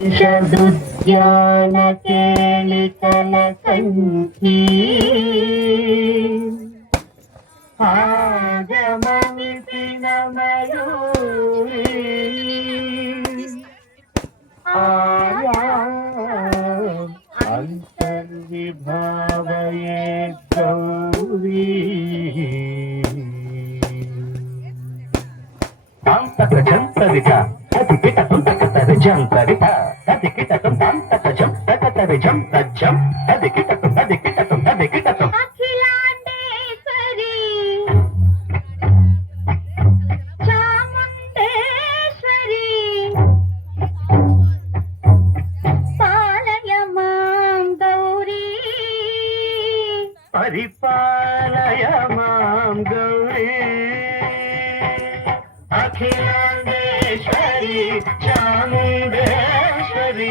ಷದುದ್ಯಾನ ಕೇಳಿಕಲ ಕಂಠಿ ಆಗಮನಿತಿನ ಮಯೂರಿ ಆರ್ಯ ಅಂತರ್ವಿಭಾವಯೇ ಗೌರಿ ಜಂತರಿಕ ಅಧಿಕಿಟ ತುಂತಕತರಿ ಜಂತರಿಕ ಅಧಿಕಿಟ ತುಂತಕತಜಂ ತಕತರಿ ಜಂ ತಜ್ಜಂ ಅಧಿಕಿಟ ತುಂತದಿಕಿಟ ತುಂ ಅಖಿಲಾಂಡೇಶ್ವರಿ ಚಾಮುಂಡೇಶ್ವರಿ ಪಾಲಯ ಮಾಂ ಗೌರಿ ಪರಿಪಾಲಯ ಮಾಂ ಗೌರಿ ಅಖಿಲಾಂಡೇಶ್ವರಿ ಚಾಮುಂಡೇಶ್ವರಿ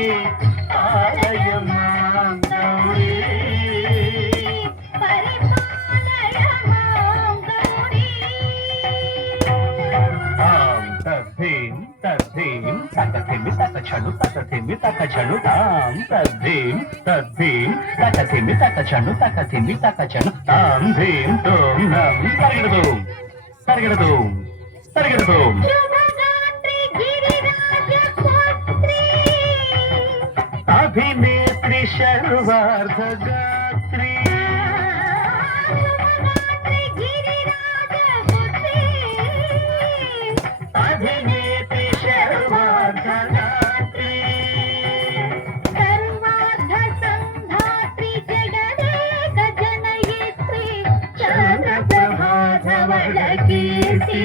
ಪಾಲಯ ಮಾಂ ಗೌರಿ ಪರಿಪಾಲಯ ಮಾಂ ಗೌರಿ ತಾಂ ತದ್ಧೀಂ ತದ್ಧೀಂ ತಕಥಿಮಿ ತಕಚನು ತಕಥಿಮಿ ತಕಚನು ತಾಂ ತದ್ಧೀಂ ತದ್ಧೀಂ ತಕಥಿಮಿ ತಕಚನು ತಕಥಿಮಿ ತಕಚನು ತಾಂ ಧೀಂ ತೋಂ ನಂ ತರಗಿಡದೋಂ ತರಗಿಡದೋಂ ತರಗಿಡದೋಂ अभिनेत्री शर्वार्ध गात्री अभिनेत्री शर्वार्ध गात्री सर्वार्ध संधात्री जगदेक जनयित्री चन्द्रप्रभाधवल कीर्ति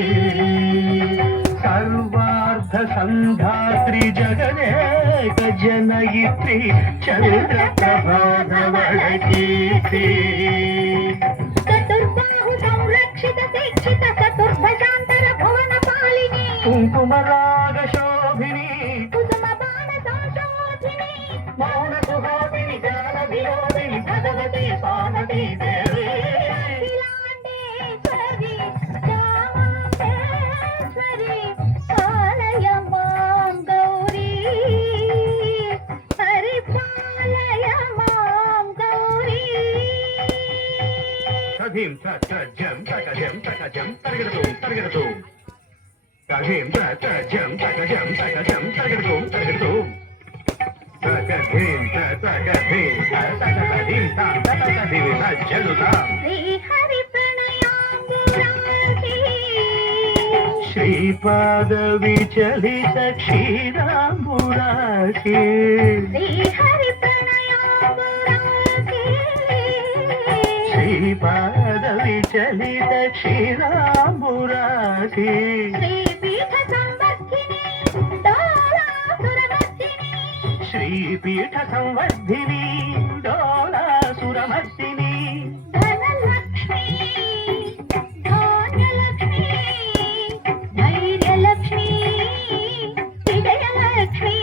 सर्वार्ध संधात्री जगदेक जनयित्री चन्द्रप्रभाधवल कीर्ति चतुर्बाहु संरक्षित दीक्षित चतुर्भुजान्तर भुवन पालिनी कुङ्कुमराग शोभिनी कुसुम बाण संशोधिनी मौन सुहासिनी ज्ञान विनोदिनी भगवती स्वानती देवी अखिलांडेश्वरी चामुण्डेश्वरी पालय मां गौरी परिपालय मां गौरी तधीं तजं तकजं तकजं तर्गिडतुं तर्गिडतुं तधीं तजं तकजं तकजं तर्गिडतुं तर्गिडतुं तकधीं तकधीं तकधीं तां तकधीं तज्जनुतां श्री हरि प्रणयाम्बुरासी श्रीपाद विचलित क्षीराम्बुरासी श्री हरि प्रणयाम्बुरासी श्रीपाद विचलित क्षीराम्बुरासी श्रीपीठ संवर्धिनी डोलासुरमर्दिनी श्रीपीठ संवर्धिनी डोलासुरमर्दिनी धनलक्ष्मी धान्यलक्ष्मी धैर्यलक्ष्मी विजयलक्ष्मी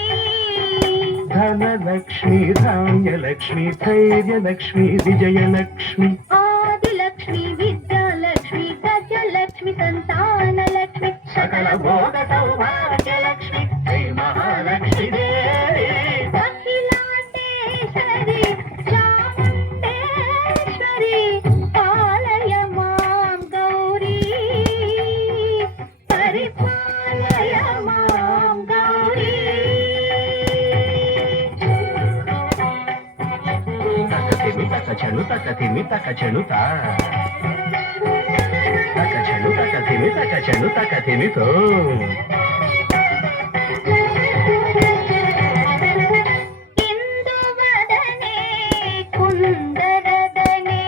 धनलक्ष्मी धान्यलक्ष्मी धैर्यलक्ष्मी विजयलक्ष्मी आदिलक्ष्मी विद्यालक्ष्मी गजलक्ष्मी संतानलक्ष्मी सकल भोग सौभाग्यलक्ष्मी श्री महालक्ष्मी देवी अखिलांडेश्वरी चामुण्डेश्वरी पालय मां गौरी परिपालय मां गौरी तकचनु तकथिमि तकचनु ता तकचनु तकथिमि तकचनु तकथिमि तो इंदुवदने कुंदरदने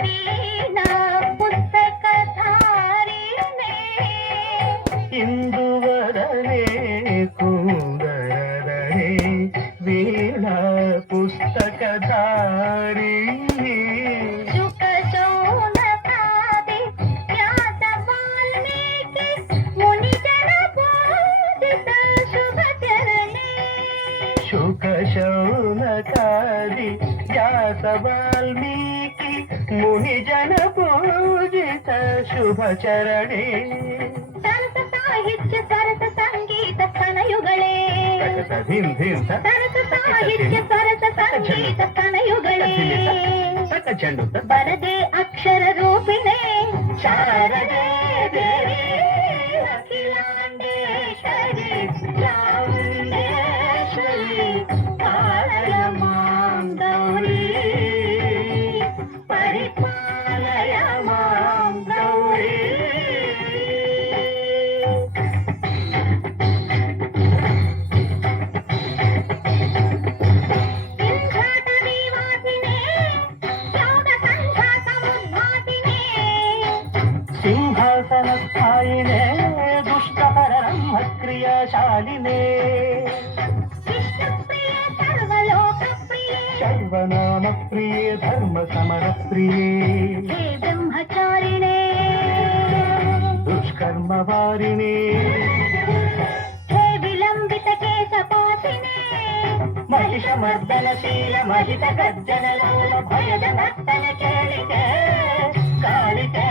वीणा पुस्तकधारिणे इंदुवदने कुंदरदने वीणा पुस्तकधारिणे शुकशौनकादि ज्ञात वाल्मीकि मुनिजन पूजित शुभचरणे शुकशौनकादि ज्ञात वाल्मीकि मुनिजन पूजित शुभचरणे सरस साहित्य सरस संगीत ಸ್ತನಯುಗಳೇ ಸರಸ ಸಾಹಿತ್ಯ ಸರಸ ಸಂಗೀತ ತನಯುಗಳೇ ಬರದೆ ಅಕ್ಷರ ರೂಪಿಣೆ ಶಾರದೆ ದೇವಿ ಅಖಿಲಾಂಡೇಶ್ವರಿ ಚಾಮುಂಡೇಶ್ವರಿ ಕಾಳಯ ಮಾಂ ಗೌರಿ ಪರಿಪಾಲಯ ಮಾಂ ಗೌರಿ. ಸಿಂಹಾಸನಸ್ಥಾಯಿನೇ ದುಷ್ಟಹರಂ ಕ್ರಿಯಾಶಾಲಿನೇ ವಿಷ್ಣುಪ್ರಿಯೇ ಸರ್ವಲೋಕಪ್ರಿಯೇ ಸರ್ವನಾಮ ಪ್ರಿಯೇ ಧರ್ಮ ಸಮರ ಪ್ರಿಯೇ ಹೇ ಬ್ರಹ್ಮಚಾರಿಣೇ ದುಷ್ಕರ್ಮ ವಾರಿಣೇ ಹೇ ವಿಲಂಬಿತ ಕೇಶಪಾಸಿನೇ ಮಹಿಷ ಮರ್ದನಶೀಲ ಮಹಿತ ಗರ್ಜನ ಲೋಲ ಭಯದ ನರ್ತನ ಕೇಳಿಕೆ ಕಾಳಿಕೆ